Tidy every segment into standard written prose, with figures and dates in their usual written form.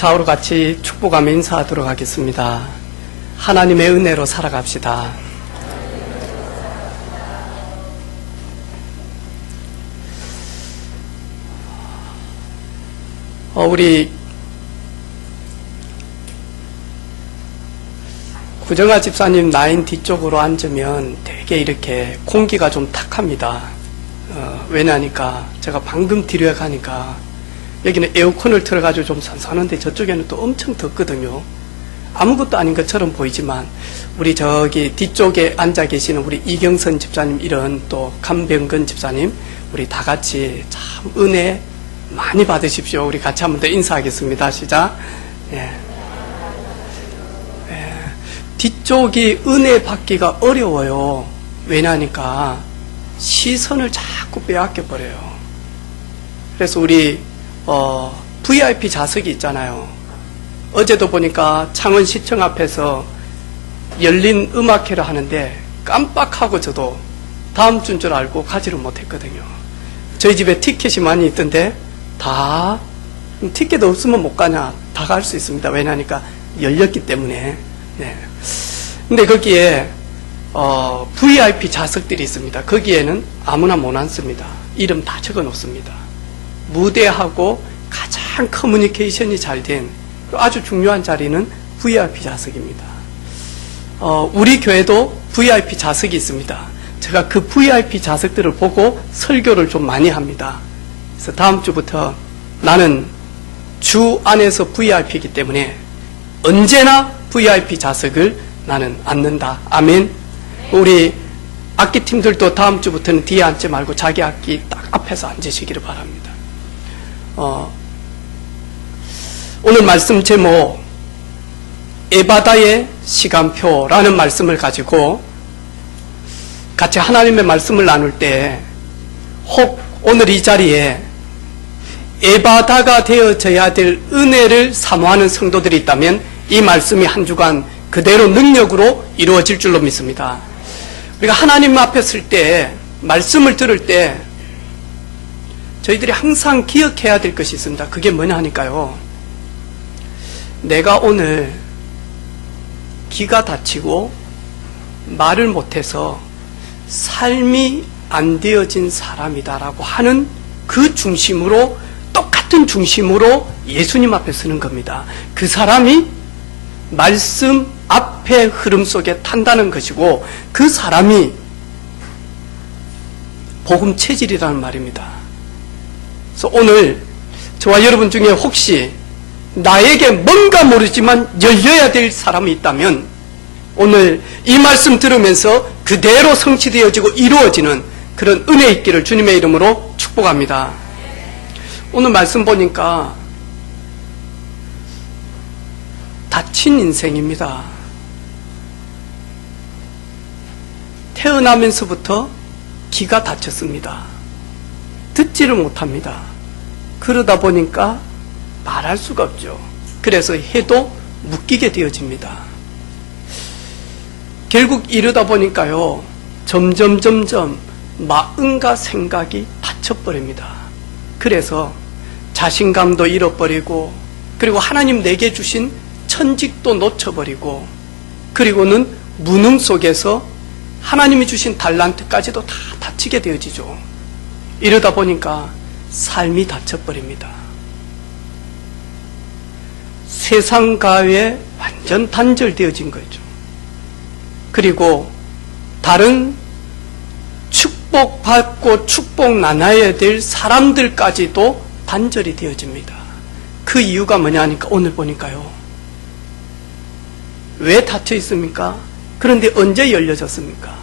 좌우로 같이 축복하며 인사하도록 하겠습니다. 하나님의 은혜로 살아갑시다. 우리 구정아 집사님 라인 뒤쪽으로 앉으면 되게 이렇게 공기가 좀 탁합니다. 왜냐니까 제가 방금 뒤로 가니까 여기는 에어컨을 틀어가지고 좀 선선한데 저쪽에는 또 엄청 덥거든요. 아무것도 아닌 것처럼 보이지만 우리 저기 뒤쪽에 앉아 계시는 우리 이경선 집사님, 이런 또 감병근 집사님, 우리 다 같이 참 은혜 많이 받으십시오. 우리 같이 한번 더 인사하겠습니다. 시작. 예. 예. 뒤쪽이 은혜 받기가 어려워요. 왜냐니까 시선을 자꾸 빼앗겨 버려요. 그래서 우리 VIP 좌석이 있잖아요. 어제도 보니까 창원시청 앞에서 열린 음악회를 하는데 깜빡하고 저도 다음 주인 줄 알고 가지를 못했거든요. 저희 집에 티켓이 많이 있던데 다 티켓 없으면 못 가냐, 다 갈 수 있습니다. 왜냐니까 열렸기 때문에. 네. 근데 거기에 VIP 좌석들이 있습니다. 거기에는 아무나 못 앉습니다. 이름 다 적어 놓습니다. 무대하고 가장 커뮤니케이션이 잘 된 아주 중요한 자리는 VIP 좌석입니다. 우리 교회도 VIP 좌석이 있습니다. 제가 그 VIP 좌석들을 보고 설교를 좀 많이 합니다. 그래서 다음 주부터 나는 주 안에서 VIP이기 때문에 언제나 VIP 좌석을 나는 앉는다. 아멘. 우리 악기팀들도 다음 주부터는 뒤에 앉지 말고 자기 악기 딱 앞에서 앉으시기를 바랍니다. 오늘 말씀 제목 에바다의 시간표라는 말씀을 가지고 같이 하나님의 말씀을 나눌 때 혹 오늘 이 자리에 에바다가 되어져야 될 은혜를 사모하는 성도들이 있다면 이 말씀이 한 주간 그대로 능력으로 이루어질 줄로 믿습니다. 우리가 하나님 앞에 설 때, 말씀을 들을 때 저희들이 항상 기억해야 될 것이 있습니다. 그게 뭐냐 하니까요, 내가 오늘 귀가 다치고 말을 못해서 삶이 안 되어진 사람이다라고 하는 그 중심으로, 똑같은 중심으로 예수님 앞에 서는 겁니다. 그 사람이 말씀 앞에 흐름 속에 탄다는 것이고, 그 사람이 복음 체질이라는 말입니다. 그래서 오늘 저와 여러분 중에 혹시 나에게 뭔가 모르지만 열려야 될 사람이 있다면 오늘 이 말씀 들으면서 그대로 성취되어지고 이루어지는 그런 은혜 있기를 주님의 이름으로 축복합니다. 오늘 말씀 보니까 다친 인생입니다. 태어나면서부터 귀가 다쳤습니다. 듣지를 못합니다. 그러다 보니까 말할 수가 없죠. 그래서 해도 묶이게 되어집니다. 결국 이러다 보니까요, 점점 마음과 생각이 다쳐버립니다. 그래서 자신감도 잃어버리고, 그리고 하나님 내게 주신 천직도 놓쳐버리고, 그리고는 무능 속에서 하나님이 주신 달란트까지도 다 다치게 되어지죠. 이러다 보니까 삶이 다쳐버립니다. 세상과의 완전 단절되어진 거죠. 그리고 다른 축복받고 축복 나눠야 될 사람들까지도 단절이 되어집니다. 그 이유가 뭐냐 하니까 오늘 보니까요, 왜 닫혀 있습니까? 그런데 언제 열려졌습니까?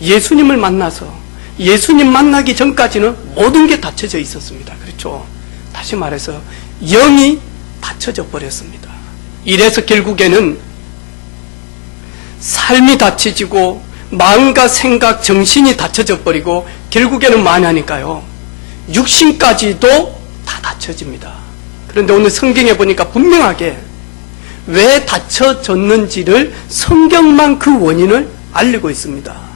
예수님을 만나서, 예수님 만나기 전까지는 모든 게 닫혀져 있었습니다. 그렇죠? 다시 말해서 영이 닫혀져 버렸습니다. 이래서 결국에는 삶이 닫혀지고 마음과 생각, 정신이 닫혀져 버리고 결국에는 뭐하냐니까요, 육신까지도 다 닫혀집니다. 그런데 오늘 성경에 보니까 분명하게 왜 닫혀졌는지를 성경만 그 원인을 알리고 있습니다.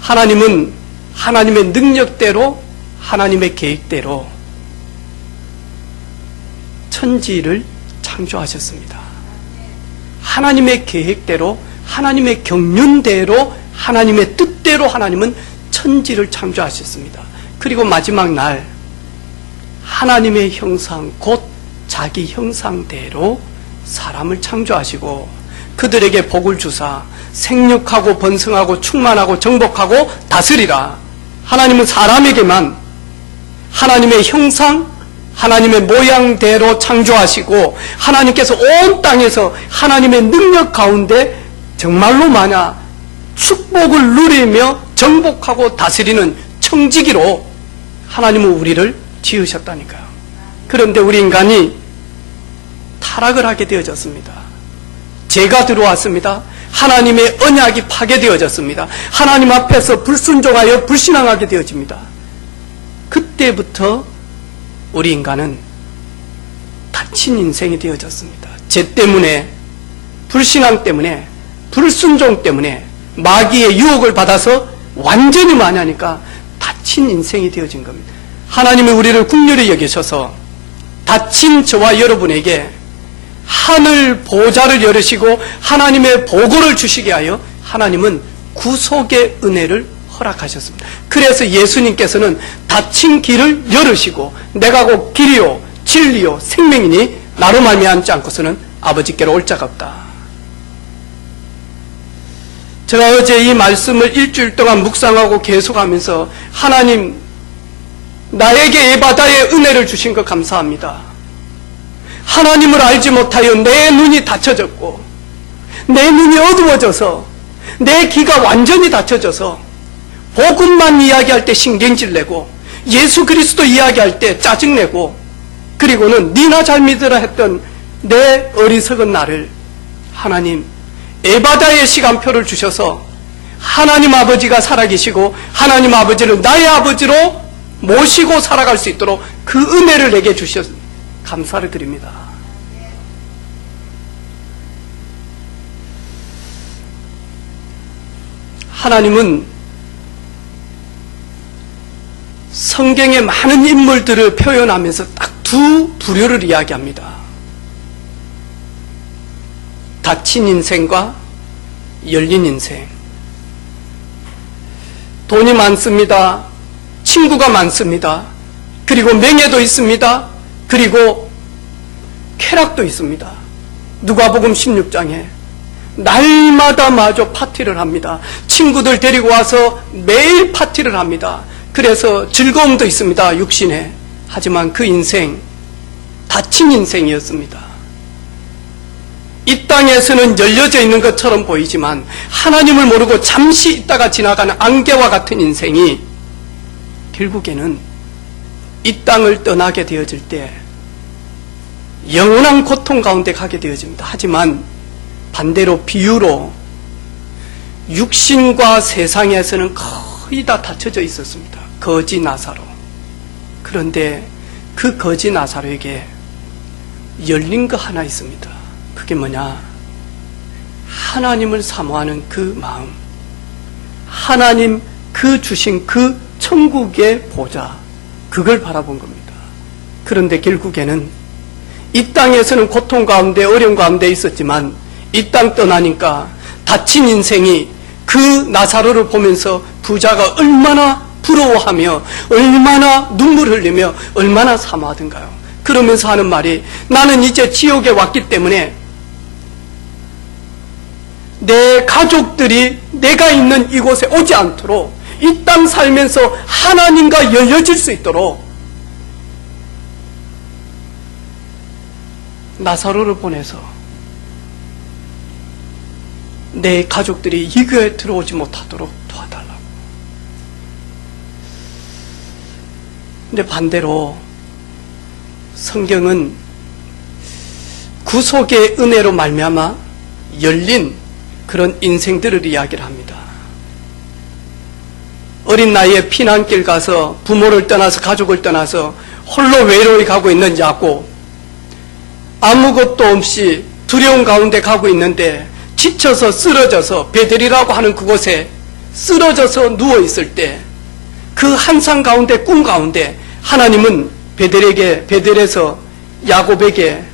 하나님은 하나님의 능력대로, 하나님의 계획대로 천지를 창조하셨습니다. 하나님의 계획대로, 하나님의 경륜대로, 하나님의 뜻대로 하나님은 천지를 창조하셨습니다. 그리고 마지막 날 하나님의 형상, 곧 자기 형상대로 사람을 창조하시고 그들에게 복을 주사 생육하고 번성하고 충만하고 정복하고 다스리라. 하나님은 사람에게만 하나님의 형상, 하나님의 모양대로 창조하시고 하나님께서 온 땅에서 하나님의 능력 가운데 정말로 마냐 축복을 누리며 정복하고 다스리는 청지기로 하나님은 우리를 지으셨다니까요. 그런데 우리 인간이 타락을 하게 되어졌습니다. 죄가 들어왔습니다. 하나님의 언약이 파괴되어졌습니다. 하나님 앞에서 불순종하여 불신앙하게 되어집니다. 그때부터 우리 인간은 다친 인생이 되어졌습니다. 죄 때문에, 불신앙 때문에, 불순종 때문에 마귀의 유혹을 받아서 완전히 마냐니까 다친 인생이 되어진 겁니다. 하나님이 우리를 긍휼히 여기셔서 다친 저와 여러분에게 하늘 보좌를 열으시고 하나님의 보고를 주시게 하여 하나님은 구속의 은혜를 허락하셨습니다. 그래서 예수님께서는 닫힌 길을 열으시고 내가 곧 길이요 진리요 생명이니 나로 말미암지 않고서는 아버지께로 올 자가 없다. 제가 어제 이 말씀을 일주일 동안 묵상하고 계속하면서 하나님 나에게 에바다의 은혜를 주신 것 감사합니다. 하나님을 알지 못하여 내 눈이 닫혀졌고 내 눈이 어두워져서 내 귀가 완전히 닫혀져서 복음만 이야기할 때 신경질 내고 예수 그리스도 이야기할 때 짜증내고 그리고는 니나 잘 믿으라 했던 내 어리석은 나를 하나님 에바다의 시간표를 주셔서 하나님 아버지가 살아계시고 하나님 아버지를 나의 아버지로 모시고 살아갈 수 있도록 그 은혜를 내게 주셔서 감사를 드립니다. 하나님은 성경의 많은 인물들을 표현하면서 딱 두 부류를 이야기합니다. 닫힌 인생과 열린 인생. 돈이 많습니다. 친구가 많습니다. 그리고 명예도 있습니다. 그리고 쾌락도 있습니다. 누가복음 16장에 날마다 마저 파티를 합니다. 친구들 데리고 와서 매일 파티를 합니다. 그래서 즐거움도 있습니다. 육신에. 하지만 그 인생 닫힌 인생이었습니다. 이 땅에서는 열려져 있는 것처럼 보이지만 하나님을 모르고 잠시 있다가 지나가는 안개와 같은 인생이 결국에는 이 땅을 떠나게 되어질 때 영원한 고통 가운데 가게 되어집니다. 하지만 반대로 비유로 육신과 세상에서는 거의 다 닫혀져 있었습니다. 거지 나사로. 그런데 그 거지 나사로에게 열린 거 하나 있습니다. 그게 뭐냐? 하나님을 사모하는 그 마음, 하나님 그 주신 그 천국의 보좌, 그걸 바라본 겁니다. 그런데 결국에는 이 땅에서는 고통 가운데 어려움 가운데 있었지만 이 땅 떠나니까 닫힌 인생이 그 나사로를 보면서 부자가 얼마나 부러워하며 얼마나 눈물 흘리며 얼마나 사모하던가요. 그러면서 하는 말이 나는 이제 지옥에 왔기 때문에 내 가족들이 내가 있는 이곳에 오지 않도록 이 땅 살면서 하나님과 열려질 수 있도록 나사로를 보내서 내 가족들이 이 교회에 들어오지 못하도록 도와달라고. 근데 반대로 성경은 구속의 은혜로 말미암아 열린 그런 인생들을 이야기를 합니다. 어린 나이에 피난길 가서 부모를 떠나서 가족을 떠나서 홀로 외로이 가고 있는 야곱, 아무것도 없이 두려움 가운데 가고 있는데 지쳐서 쓰러져서 베델이라고 하는 그곳에 쓰러져서 누워있을 때 그 한상 가운데 꿈 가운데 하나님은 베델에서 야곱에게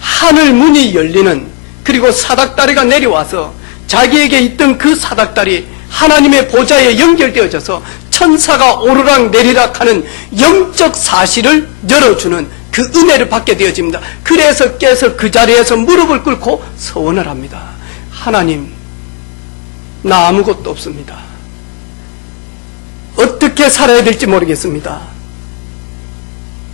하늘 문이 열리는, 그리고 사닥다리가 내려와서 자기에게 있던 그 사닥다리 하나님의 보좌에 연결되어져서 천사가 오르락 내리락 하는 영적 사실을 열어주는 그 은혜를 받게 되어집니다. 그래서 깨서 그 자리에서 무릎을 꿇고 서원을 합니다. 하나님, 나 아무것도 없습니다. 어떻게 살아야 될지 모르겠습니다.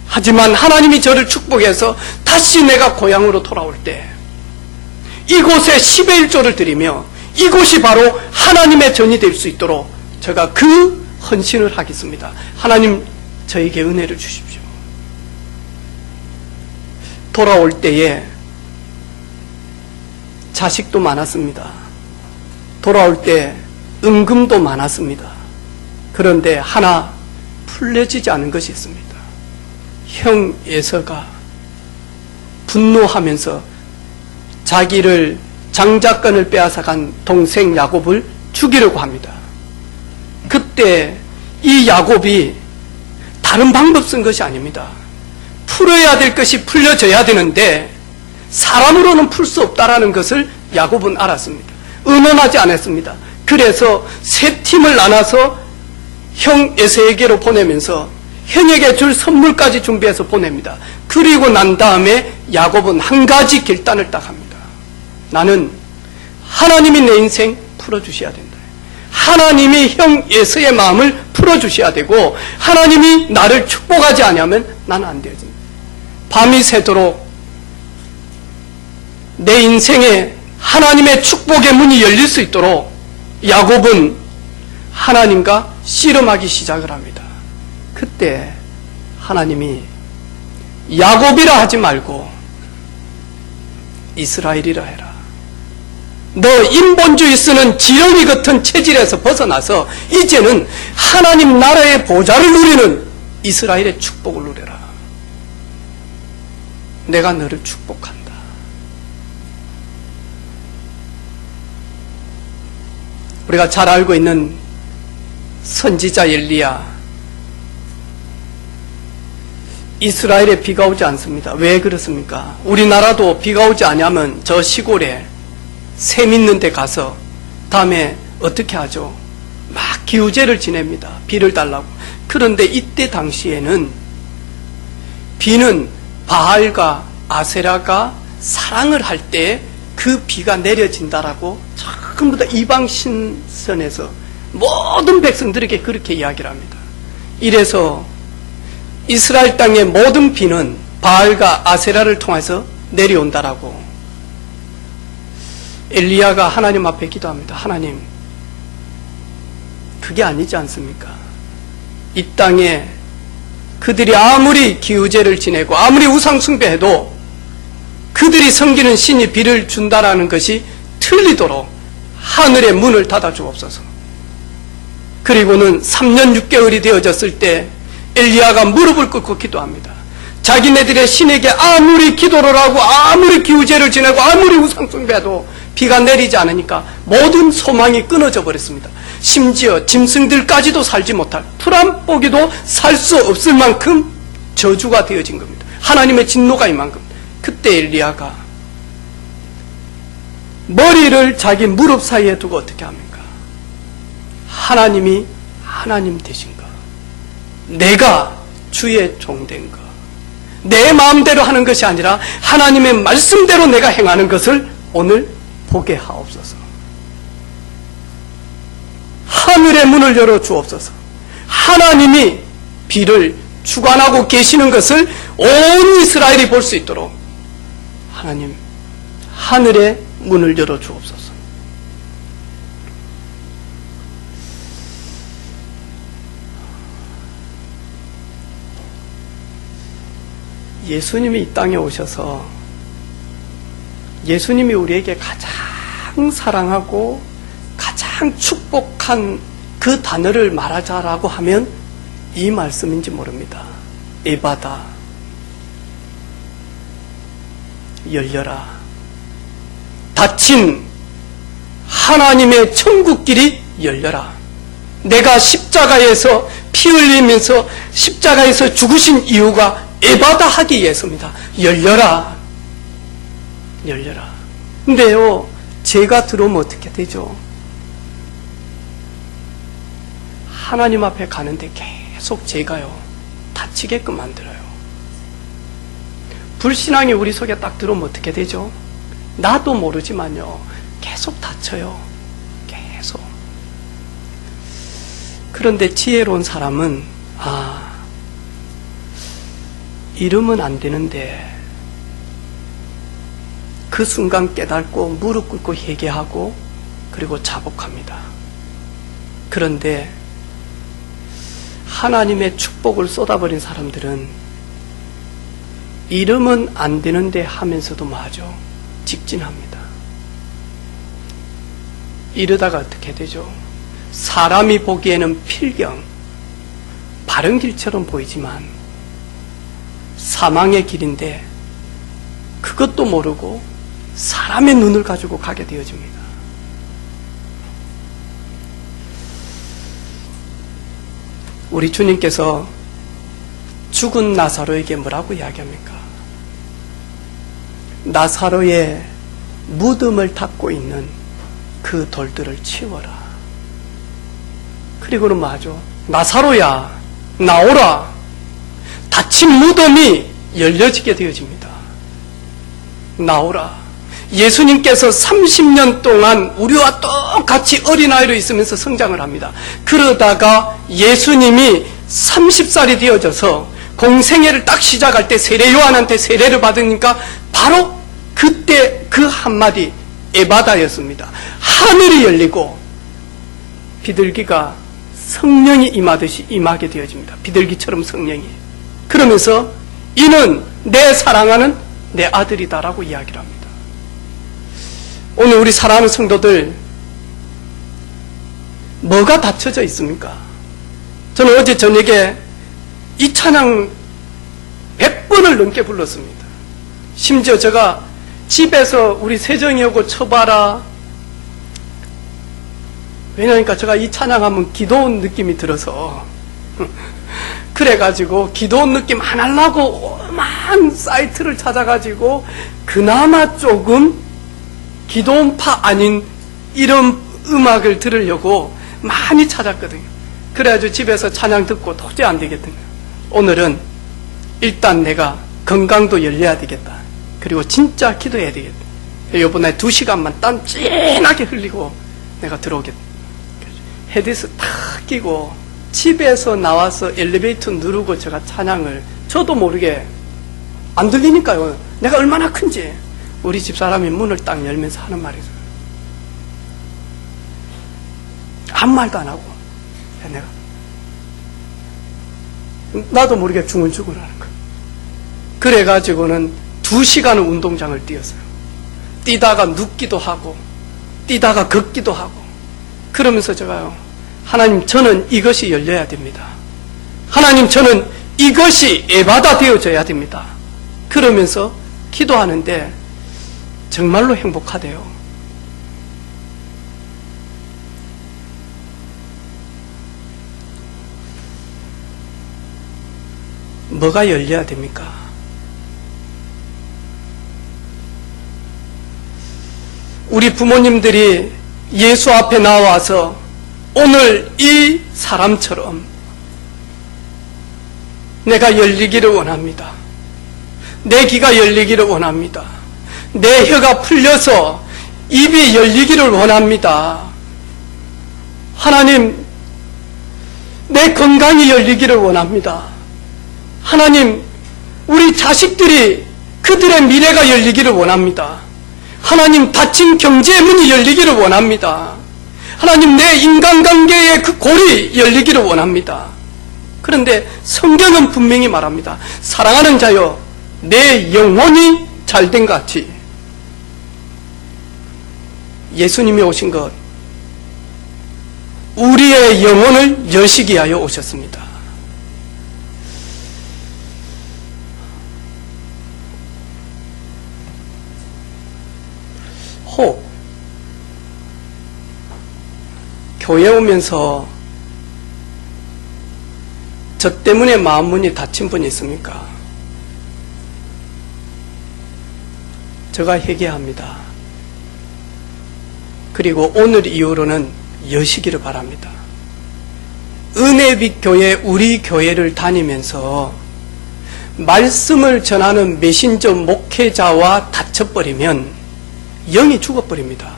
하지만 하나님이 저를 축복해서 다시 내가 고향으로 돌아올 때 이곳에 10의 1조를 드리며 이곳이 바로 하나님의 전이 될 수 있도록 제가 그 헌신을 하겠습니다. 하나님, 저에게 은혜를 주십시오. 돌아올 때에 자식도 많았습니다. 돌아올 때 은금도 많았습니다. 그런데 하나 풀려지지 않은 것이 있습니다. 형 에서가 분노하면서 자기를 장자권을 빼앗아간 동생 야곱을 죽이려고 합니다. 그때 이 야곱이 다른 방법 쓴 것이 아닙니다. 풀어야 될 것이 풀려져야 되는데 사람으로는 풀 수 없다라는 것을 야곱은 알았습니다. 의논하지 않았습니다. 그래서 세 팀을 나눠서 형 에서에게로 보내면서 형에게 줄 선물까지 준비해서 보냅니다. 그리고 난 다음에 야곱은 한 가지 결단을 딱 합니다. 나는 하나님이 내 인생 풀어주셔야 된다. 하나님이 형 에서의 마음을 풀어주셔야 되고 하나님이 나를 축복하지 않으면 나는 안 되지. 밤이 새도록 내 인생에 하나님의 축복의 문이 열릴 수 있도록 야곱은 하나님과 씨름하기 시작을 합니다. 그때 하나님이 야곱이라 하지 말고 이스라엘이라 해라. 너 인본주의 쓰는 지렁이 같은 체질에서 벗어나서 이제는 하나님 나라의 보좌를 누리는 이스라엘의 축복을 누려라. 내가 너를 축복한다. 우리가 잘 알고 있는 선지자 엘리야, 이스라엘에 비가 오지 않습니다. 왜 그렇습니까? 우리나라도 비가 오지 않으면 저 시골에 샘 있는 데 가서 다음에 어떻게 하죠? 막 기우제를 지냅니다. 비를 달라고. 그런데 이때 당시에는 비는 바알과 아세라가 사랑을 할 때 그 비가 내려진다라고 전부 다 이방 신선에서 모든 백성들에게 그렇게 이야기를 합니다. 이래서 이스라엘 땅의 모든 비는 바알과 아세라를 통해서 내려온다라고 엘리야가 하나님 앞에 기도합니다. 하나님, 그게 아니지 않습니까? 이 땅에 그들이 아무리 기우제를 지내고 아무리 우상숭배해도 그들이 섬기는 신이 비를 준다라는 것이 틀리도록 하늘의 문을 닫아 주옵소서. 그리고는 3년 6개월이 되어졌을 때 엘리야가 무릎을 꿇고 기도합니다. 자기네들의 신에게 아무리 기도를 하고 아무리 기우제를 지내고 아무리 우상숭배해도 비가 내리지 않으니까 모든 소망이 끊어져 버렸습니다. 심지어 짐승들까지도 살지 못할, 풀 한 포기도 살 수 없을 만큼 저주가 되어진 겁니다. 하나님의 진노가 임한 겁니다. 그때 엘리야가 머리를 자기 무릎 사이에 두고 어떻게 합니까? 하나님이 하나님 되신가? 내가 주의 종된가? 내 마음대로 하는 것이 아니라 하나님의 말씀대로 내가 행하는 것을 오늘 보게 하옵소서. 하늘의 문을 열어 주옵소서. 하나님이 비를 주관하고 계시는 것을 온 이스라엘이 볼 수 있도록 하나님, 하늘의 문을 열어 주옵소서. 예수님이 이 땅에 오셔서 예수님이 우리에게 가장 사랑하고 가장 축복한 그 단어를 말하자라고 하면 이 말씀인지 모릅니다. 에바다, 열려라. 닫힌 하나님의 천국길이 열려라. 내가 십자가에서 피 흘리면서 십자가에서 죽으신 이유가 에바다 하기 위해서입니다. 열려라. 열려라. 근데요, 제가 들어오면 어떻게 되죠? 하나님 앞에 가는데 계속 제가요, 다치게끔 만들어요. 불신앙이 우리 속에 딱 들어오면 어떻게 되죠? 나도 모르지만요, 계속 다쳐요. 계속. 그런데 지혜로운 사람은, 이러면 안 되는데, 그 순간 깨닫고 무릎 꿇고 회개하고 그리고 자복합니다. 그런데 하나님의 축복을 쏟아버린 사람들은 이러면 안 되는데 하면서도 마저 직진합니다. 이러다가 어떻게 되죠? 사람이 보기에는 필경, 바른 길처럼 보이지만 사망의 길인데 그것도 모르고 사람의 눈을 가지고 가게 되어집니다. 우리 주님께서 죽은 나사로에게 뭐라고 이야기합니까? 나사로의 무덤을 닦고 있는 그 돌들을 치워라. 그리고는 뭐하죠? 나사로야, 나오라. 닫힌 무덤이 열려지게 되어집니다. 나오라. 예수님께서 30년 동안 우리와 똑같이 어린아이로 있으면서 성장을 합니다. 그러다가 예수님이 30살이 되어져서 공생애를 딱 시작할 때 세례 요한한테 세례를 받으니까 바로 그때 그 한마디 에바다였습니다. 하늘이 열리고 비둘기가 성령이 임하듯이 임하게 되어집니다. 비둘기처럼 성령이. 그러면서 이는 내 사랑하는 내 아들이다라고 이야기를 합니다. 오늘 우리 사랑하는 성도들, 뭐가 닫혀져 있습니까? 저는 어제 저녁에 이 찬양 100번을 넘게 불렀습니다. 심지어 제가 집에서 우리 세정이 오고 쳐봐라. 왜냐니까 제가 이 찬양하면 기도원 느낌이 들어서 그래가지고 기도원 느낌 안 하려고 오만 사이트를 찾아가지고 그나마 조금 기도원파 아닌 이런 음악을 들으려고 많이 찾았거든요. 그래가지고 집에서 찬양 듣고 도저히 안 되겠던 거예요. 오늘은 일단 내가 건강도 열려야 되겠다. 그리고 진짜 기도해야 되겠다. 이번에 2시간만 땀 진하게 흘리고 내가 들어오겠다. 헤드셋 탁 끼고 집에서 나와서 엘리베이터 누르고 제가 찬양을 저도 모르게 안 들리니까요. 내가 얼마나 큰지. 우리 집사람이 문을 딱 열면서 하는 말이 있어요. 아무 말도 안 하고 내가 나도 모르게 중얼중얼 하는 거예요. 그래가지고는 2시간을 운동장을 뛰었어요. 뛰다가 눕기도 하고 뛰다가 걷기도 하고 그러면서 제가요, 하나님 저는 이것이 열려야 됩니다. 하나님 저는 이것이 에바다 되어져야 됩니다. 그러면서 기도하는데 정말로 행복하대요. 뭐가 열려야 됩니까? 우리 부모님들이 예수 앞에 나와서 오늘 이 사람처럼 내가 열리기를 원합니다. 내 귀가 열리기를 원합니다. 내 혀가 풀려서 입이 열리기를 원합니다. 하나님, 내 건강이 열리기를 원합니다. 하나님, 우리 자식들이 그들의 미래가 열리기를 원합니다. 하나님, 닫힌 경제의 문이 열리기를 원합니다. 하나님, 내 인간관계의 그 골이 열리기를 원합니다. 그런데 성경은 분명히 말합니다. 사랑하는 자여, 내 영혼이 잘된 같이. 예수님이 오신 것, 우리의 영혼을 여시기 하여 오셨습니다. 혹 교회 오면서 저 때문에 마음문이 닫힌 분이 있습니까? 제가 회개합니다. 그리고 오늘 이후로는 여시기를 바랍니다. 은혜빛 교회, 우리 교회를 다니면서 말씀을 전하는 메신저 목회자와 다쳐버리면 영이 죽어버립니다.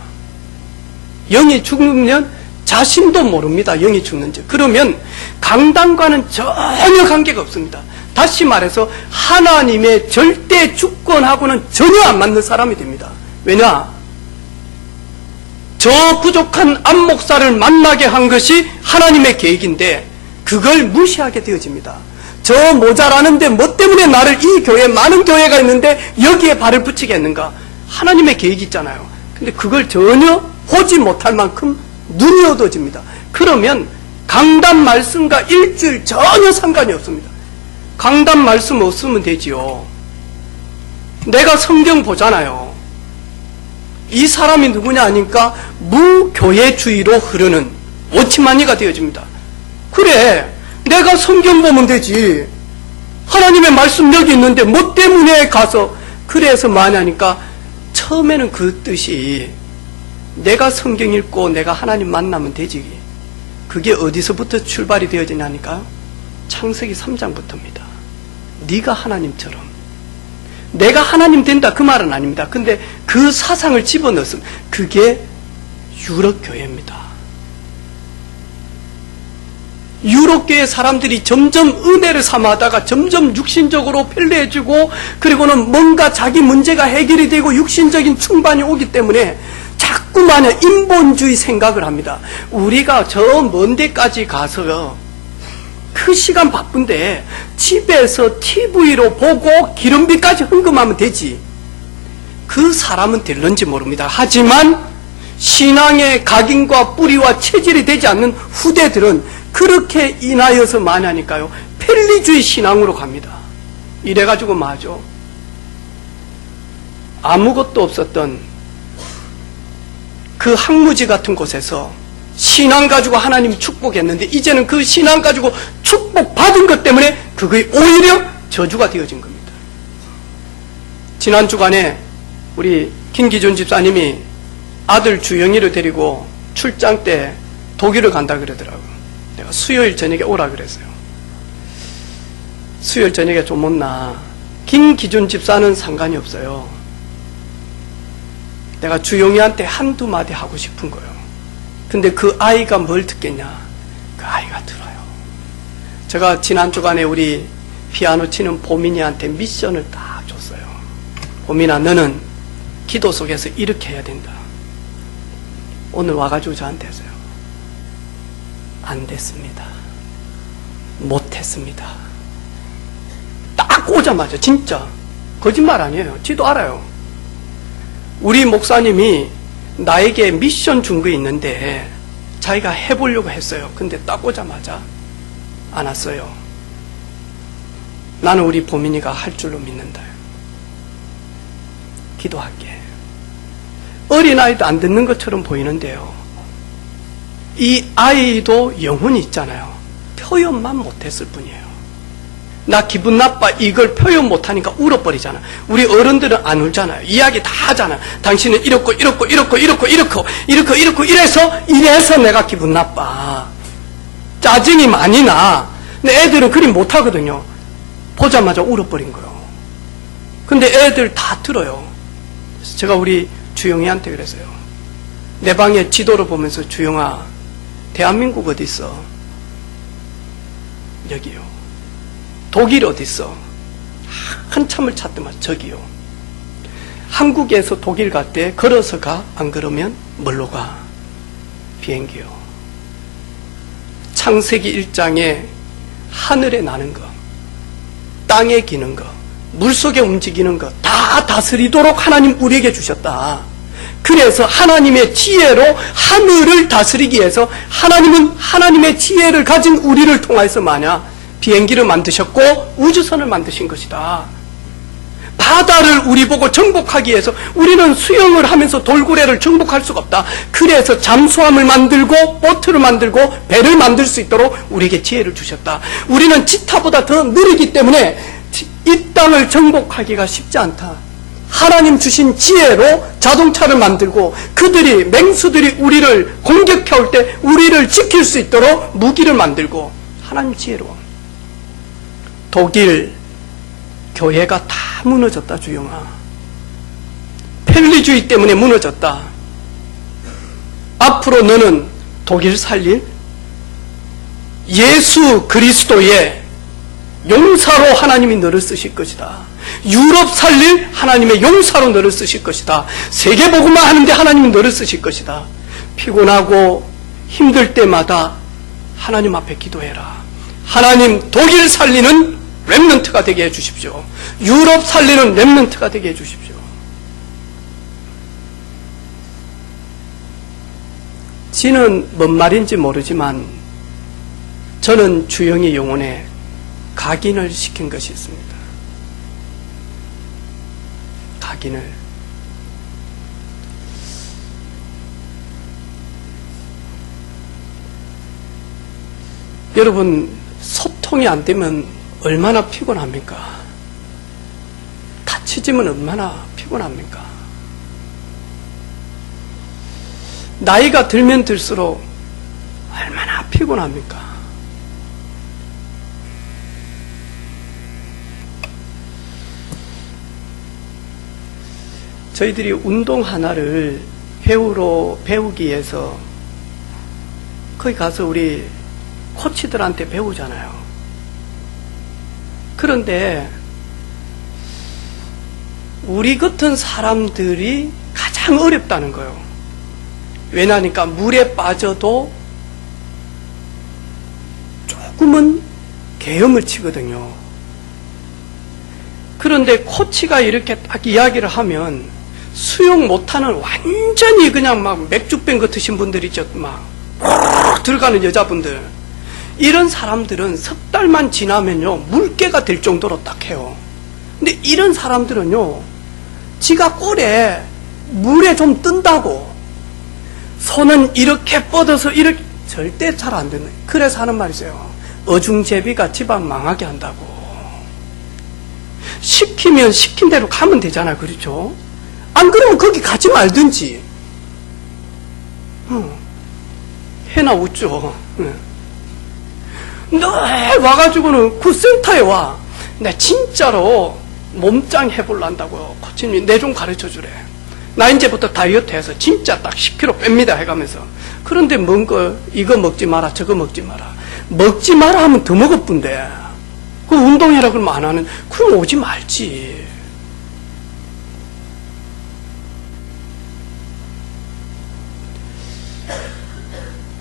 영이 죽으면 자신도 모릅니다. 영이 죽는지. 그러면 강단과는 전혀 관계가 없습니다. 다시 말해서 하나님의 절대 주권하고는 전혀 안 맞는 사람이 됩니다. 왜냐? 저 부족한 안목사를 만나게 한 것이 하나님의 계획인데 그걸 무시하게 되어집니다. 저 모자라는데 뭐 때문에 나를 이 교회에 많은 교회가 있는데 여기에 발을 붙이게 했는가? 하나님의 계획이 있잖아요. 근데 그걸 전혀 보지 못할 만큼 눈이 어두워집니다. 그러면 강단 말씀과 일주일 전혀 상관이 없습니다. 강단 말씀 없으면 되지요. 내가 성경 보잖아요. 이 사람이 누구냐 하니까 무교회주의로 흐르는 오치마니가 되어집니다. 그래, 내가 성경 보면 되지. 하나님의 말씀 여기 있는데 뭐 때문에 가서 그래서 뭐하냐니까 처음에는 그 뜻이 내가 성경 읽고 내가 하나님 만나면 되지. 그게 어디서부터 출발이 되어지냐니까 창세기 3장부터입니다. 네가 하나님처럼. 내가 하나님 된다 그 말은 아닙니다. 근데 그 사상을 집어넣으면 그게 유럽교회입니다. 유럽교회 사람들이 점점 은혜를 삼아하다가 점점 육신적으로 편리해지고 그리고는 뭔가 자기 문제가 해결이 되고 육신적인 충만이 오기 때문에 자꾸만 인본주의 생각을 합니다. 우리가 저 먼 데까지 가서 그 시간 바쁜데 집에서 TV로 보고 기름비까지 헌금하면 되지. 그 사람은 될런지 모릅니다. 하지만 신앙의 각인과 뿌리와 체질이 되지 않는 후대들은 그렇게 인하여서 많으니까요. 편리주의 신앙으로 갑니다. 이래가지고 뭐하죠? 아무것도 없었던 그 항무지 같은 곳에서 신앙 가지고 하나님 축복했는데 이제는 그 신앙 가지고 축복받은 것 때문에 그게 오히려 저주가 되어진 겁니다. 지난 주간에 우리 김기준 집사님이 아들 주영이를 데리고 출장 때 독일을 간다 그러더라고요. 내가 수요일 저녁에 오라 그랬어요. 수요일 저녁에 좀 못나. 김기준 집사는 상관이 없어요. 내가 주영이한테 한두 마디 하고 싶은 거예요. 근데 그 아이가 뭘 듣겠냐? 그 아이가 들어요. 제가 지난 주간에 우리 피아노 치는 보민이한테 미션을 딱 줬어요. 보민아, 너는 기도 속에서 이렇게 해야 된다. 오늘 와가지고 저한테 했어요. 안 됐습니다. 못했습니다. 딱 오자마자 진짜 거짓말 아니에요. 지도 알아요. 우리 목사님이 나에게 미션 준 거 있는데 자기가 해보려고 했어요. 근데 딱 오자마자 안 왔어요. 나는 우리 보민이가 할 줄로 믿는다. 기도할게. 어린아이도 안 듣는 것처럼 보이는데요. 이 아이도 영혼이 있잖아요. 표현만 못했을 뿐이에요. 나 기분 나빠 이걸 표현 못하니까 울어버리잖아. 우리 어른들은 안 울잖아요. 이야기 다 하잖아. 당신은 이렇고 이래서 내가 기분 나빠. 짜증이 많이 나. 근데 애들은 그리 못하거든요. 보자마자 울어버린 거예요. 근데 애들 다 들어요. 그래서 제가 우리 주영이한테 그랬어요. 내 방에 지도를 보면서 주영아, 대한민국 어디 있어? 여기요. 독일 어디 있어? 한참을 찾더만 저기요. 한국에서 독일 갈 때 걸어서 가? 안 그러면 뭘로 가? 비행기요. 창세기 1장에 하늘에 나는 거, 땅에 기는 거, 물속에 움직이는 거 다 다스리도록 하나님 우리에게 주셨다. 그래서 하나님의 지혜로 하늘을 다스리기 위해서 하나님은 하나님의 지혜를 가진 우리를 통해서 비행기를 만드셨고 우주선을 만드신 것이다. 바다를 우리 보고 정복하기 위해서 우리는 수영을 하면서 돌고래를 정복할 수가 없다. 그래서 잠수함을 만들고 보트를 만들고 배를 만들 수 있도록 우리에게 지혜를 주셨다. 우리는 지타보다 더 느리기 때문에 이 땅을 정복하기가 쉽지 않다. 하나님 주신 지혜로 자동차를 만들고 그들이 맹수들이 우리를 공격해 올 때 우리를 지킬 수 있도록 무기를 만들고 하나님 지혜로. 독일 교회가 다 무너졌다 주영아. 편리주의 때문에 무너졌다. 앞으로 너는 독일 살릴 예수 그리스도의 용사로 하나님이 너를 쓰실 것이다. 유럽 살릴 하나님의 용사로 너를 쓰실 것이다. 세계복음만 하는데 하나님이 너를 쓰실 것이다. 피곤하고 힘들 때마다 하나님 앞에 기도해라. 하나님 독일 살리는 렘넌트가 되게 해주십시오. 유럽 살리는 렘넌트가 되게 해주십시오. 지는 뭔 말인지 모르지만 저는 주영이 영혼에 각인을 시킨 것이 있습니다. 각인을. 여러분, 소통이 안 되면 얼마나 피곤합니까? 다치지면 얼마나 피곤합니까? 나이가 들면 들수록 얼마나 피곤합니까? 저희들이 운동 하나를 배우기 위해서 거기 가서 우리 코치들한테 배우잖아요. 그런데 우리 같은 사람들이 가장 어렵다는 거예요. 왜냐하니까 물에 빠져도 조금은 계엄을 치거든요. 그런데 코치가 이렇게 딱 이야기를 하면 수영 못하는 완전히 그냥 막 맥주병 같으신 분들 있죠. 막 들어가는 여자분들. 이런 사람들은 석 달만 지나면요 물개가 될 정도로 딱 해요. 근데 이런 사람들은요 지가 꼴에 물에 좀 뜬다고 손은 이렇게 뻗어서 이렇게 절대 잘 안 되는. 그래서 하는 말이 있어요. 어중제비가 집안 망하게 한다고. 시키면 시킨 대로 가면 되잖아요. 그렇죠? 안 그러면 거기 가지 말든지. 해나 웃죠. 너 와가지고는 그 센터에 와. 내 진짜로 몸짱 해볼란다고요. 코치님 내 좀 가르쳐 주래. 나 이제부터 다이어트 해서 진짜 딱 10kg 뺍니다 해가면서. 그런데 뭔가 이거 먹지 마라 저거 먹지 마라. 먹지 마라 하면 더 먹어뿐데. 그 운동해라 그러면 안 하는. 그럼 오지 말지.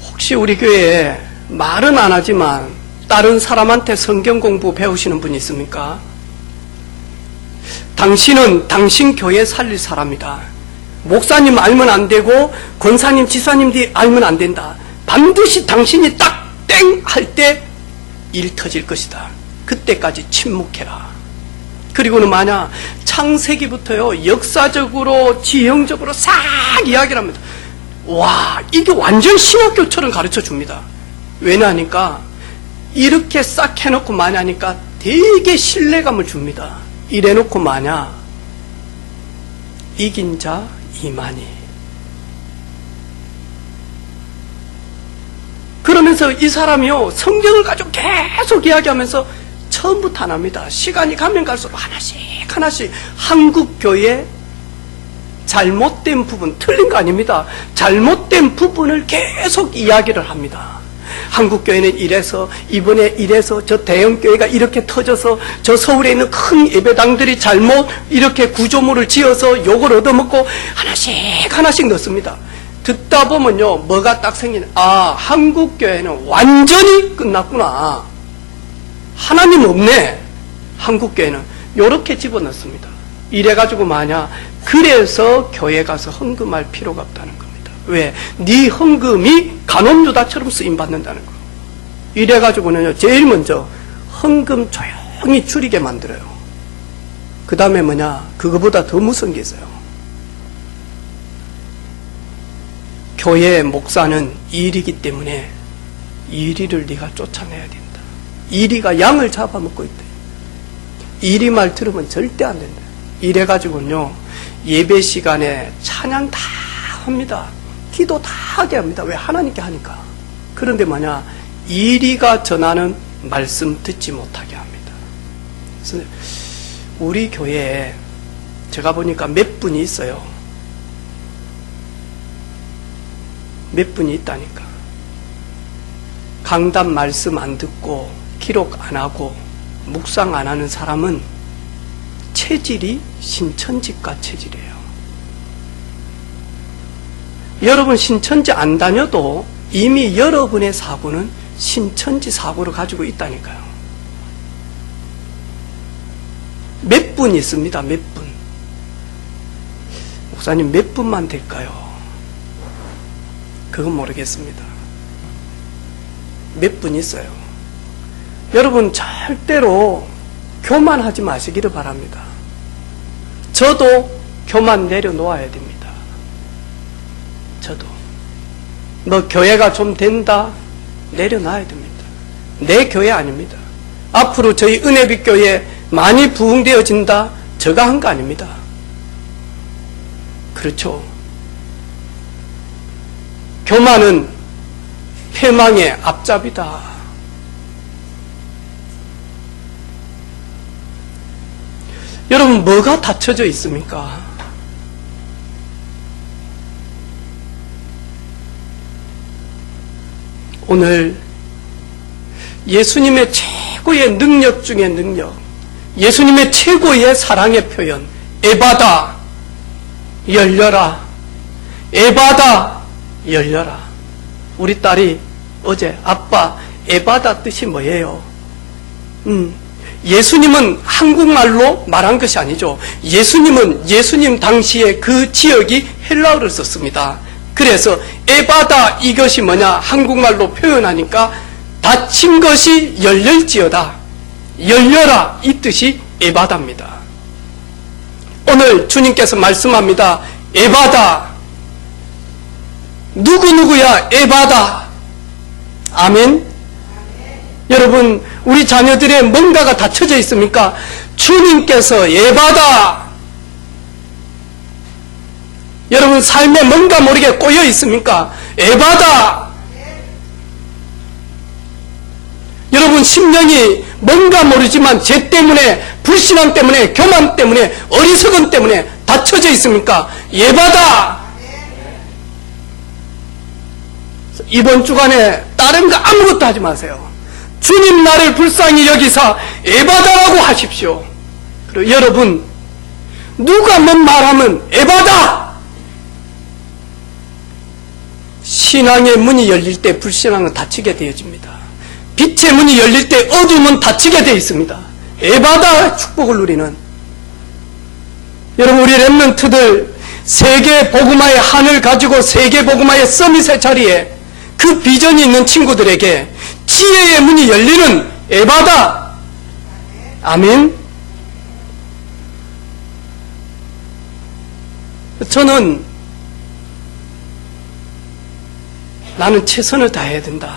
혹시 우리 교회에 말은 안 하지만 다른 사람한테 성경 공부 배우시는 분 있습니까? 당신은 당신 교회 살릴 사람이다. 목사님 알면 안 되고 권사님 지사님들이 알면 안 된다. 반드시 당신이 딱 땡 할 때 일 터질 것이다. 그때까지 침묵해라. 그리고는 만약 창세기부터요 역사적으로 지형적으로 싹 이야기를 합니다. 와, 이게 완전 신학교처럼 가르쳐 줍니다. 왜냐하니까 이렇게 싹 해놓고 마냐니까 되게 신뢰감을 줍니다. 이래놓고 마냐 이긴 자 이만희. 그러면서 이 사람이요 성경을 가지고 계속 이야기하면서 처음부터 안 합니다. 시간이 가면 갈수록 하나씩 하나씩 한국교회 잘못된 부분, 틀린 거 아닙니다. 잘못된 부분을 계속 이야기를 합니다. 한국교회는 이래서, 이번에 이래서, 저 대형교회가 이렇게 터져서, 저 서울에 있는 큰 예배당들이 잘못 이렇게 구조물을 지어서 욕을 얻어먹고 하나씩 하나씩 넣습니다. 듣다 보면요 뭐가 딱 생기는. 아, 한국교회는 완전히 끝났구나. 하나님 없네. 한국교회는 요렇게 집어넣습니다. 이래가지고 만약 그래서 교회 가서 헌금할 필요가 없다는 겁니다. 왜? 네 헌금이 간업유다처럼 쓰임받는다는 거예요. 이래가지고는요 제일 먼저 헌금 조용히 줄이게 만들어요. 그 다음에 뭐냐, 그거보다 더 무서운 게 있어요. 교회 목사는 일이기 때문에 이리를 네가 쫓아내야 된다. 이리가 양을 잡아먹고 있다. 이리 말 들으면 절대 안 된다. 이래가지고는요, 예배 시간에 찬양 다 합니다. 기도 다 하게 합니다. 왜? 하나님께 하니까. 그런데 뭐냐, 이리가 전하는 말씀 듣지 못하게 합니다. 그래서 우리 교회에 제가 보니까 몇 분이 있어요. 몇 분이 있다니까. 강단 말씀 안 듣고 기록 안 하고 묵상 안 하는 사람은 체질이 신천지과 체질이에요. 여러분 신천지 안 다녀도 이미 여러분의 사고는 신천지 사고를 가지고 있다니까요. 몇 분 있습니다. 몇 분. 목사님 몇 분만 될까요? 그건 모르겠습니다. 몇 분 있어요. 여러분 절대로 교만하지 마시기를 바랍니다. 저도 교만 내려놓아야 됩니다. 저도. 너 교회가 좀 된다? 내려놔야 됩니다. 내 교회 아닙니다. 앞으로 저희 은혜빛 교회 많이 부흥되어진다? 제가 한 거 아닙니다. 그렇죠. 교만은 패망의 앞잡이다. 여러분 뭐가 닫혀져 있습니까? 오늘 예수님의 최고의 능력 중의 능력, 예수님의 최고의 사랑의 표현, 에바다, 열려라. 에바다, 열려라. 우리 딸이 어제 아빠 에바다 뜻이 뭐예요? 예수님은 한국말로 말한 것이 아니죠. 예수님은 예수님 당시에 그 지역이 헬라어를 썼습니다. 그래서 에바다 이것이 뭐냐 한국말로 표현하니까 닫힌 것이 열릴지어다. 열려라 이 뜻이 에바다입니다. 오늘 주님께서 말씀합니다. 에바다. 누구누구야 에바다. 아멘. 여러분 우리 자녀들의 뭔가가 닫혀져 있습니까? 주님께서 에바다. 여러분 삶에 뭔가 모르게 꼬여 있습니까? 에바다. 여러분 심령이 뭔가 모르지만 죄 때문에 불신앙 때문에 교만 때문에 어리석음 때문에 닫혀져 있습니까? 에바다. 이번 주간에 다른 거 아무것도 하지 마세요. 주님 나를 불쌍히 여기사 에바다라고 하십시오. 그리고 여러분 누가 뭔 말하면 에바다. 신앙의 문이 열릴 때 불신앙은 닫히게 되어집니다. 빛의 문이 열릴 때 어둠은 닫히게 되어 있습니다. 에바다 축복을 누리는 여러분 우리 렘넌트들 세계 복음화의 한을 가지고 세계 복음화의 서밋의 자리에 그 비전이 있는 친구들에게 지혜의 문이 열리는 에바다. 아멘. 저는 나는 최선을 다해야 된다.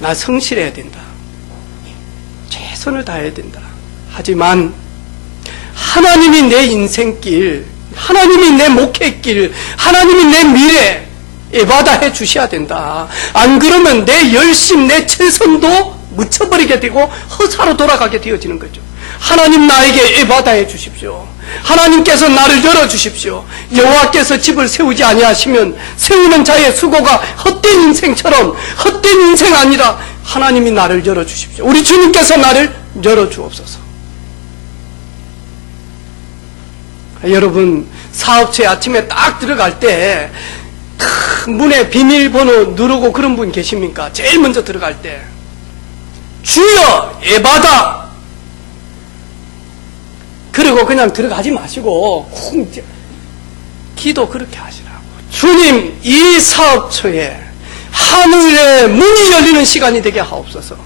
나 성실해야 된다. 최선을 다해야 된다. 하지만 하나님이 내 인생길, 하나님이 내 목회길, 하나님이 내 미래 에바다 해 주셔야 된다. 안 그러면 내 열심, 내 최선도 묻혀버리게 되고 허사로 돌아가게 되어지는 거죠. 하나님 나에게 에바다 해 주십시오. 하나님께서 나를 열어주십시오. 여호와께서 집을 세우지 아니하시면 세우는 자의 수고가 헛된 인생처럼 헛된 인생 아니라 하나님이 나를 열어주십시오. 우리 주님께서 나를 열어주옵소서. 여러분 사업체 아침에 딱 들어갈 때 문에 비밀번호 누르고 그런 분 계십니까? 제일 먼저 들어갈 때 주여 에바다. 그리고 그냥 들어가지 마시고 기도 그렇게 하시라고. 주님 이 사업처에 하늘의 문이 열리는 시간이 되게 하옵소서.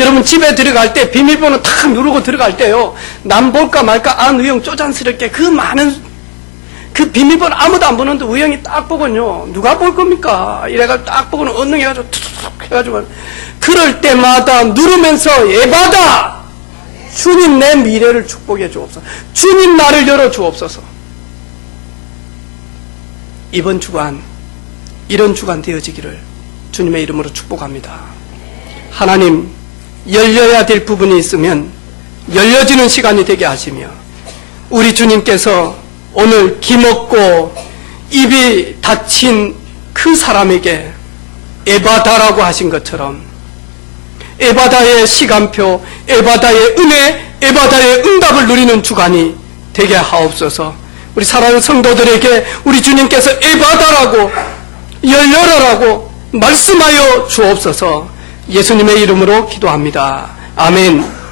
여러분 집에 들어갈 때 비밀번호 탁 누르고 들어갈 때요 남 볼까 말까 안 우영 쪼잔스럽게 그 많은 그 비밀번호 아무도 안 보는데 우영이 딱 보고요 누가 볼 겁니까? 이래가지고 딱 보고는 언능해가지고 툭툭 해가지고 그럴 때마다 누르면서 에바다 주님 내 미래를 축복해 주옵소서. 주님 나를 열어 주옵소서. 이번 주간 이런 주간 되어지기를 주님의 이름으로 축복합니다. 하나님, 열려야 될 부분이 있으면 열려지는 시간이 되게 하시며, 우리 주님께서 오늘 기먹고 입이 닫힌 그 사람에게 에바다라고 하신 것처럼 에바다의 시간표, 에바다의 은혜, 에바다의 응답을 누리는 주간이 되게 하옵소서. 우리 사랑하는 성도들에게 우리 주님께서 에바다라고, 열려라라고 말씀하여 주옵소서. 예수님의 이름으로 기도합니다. 아멘.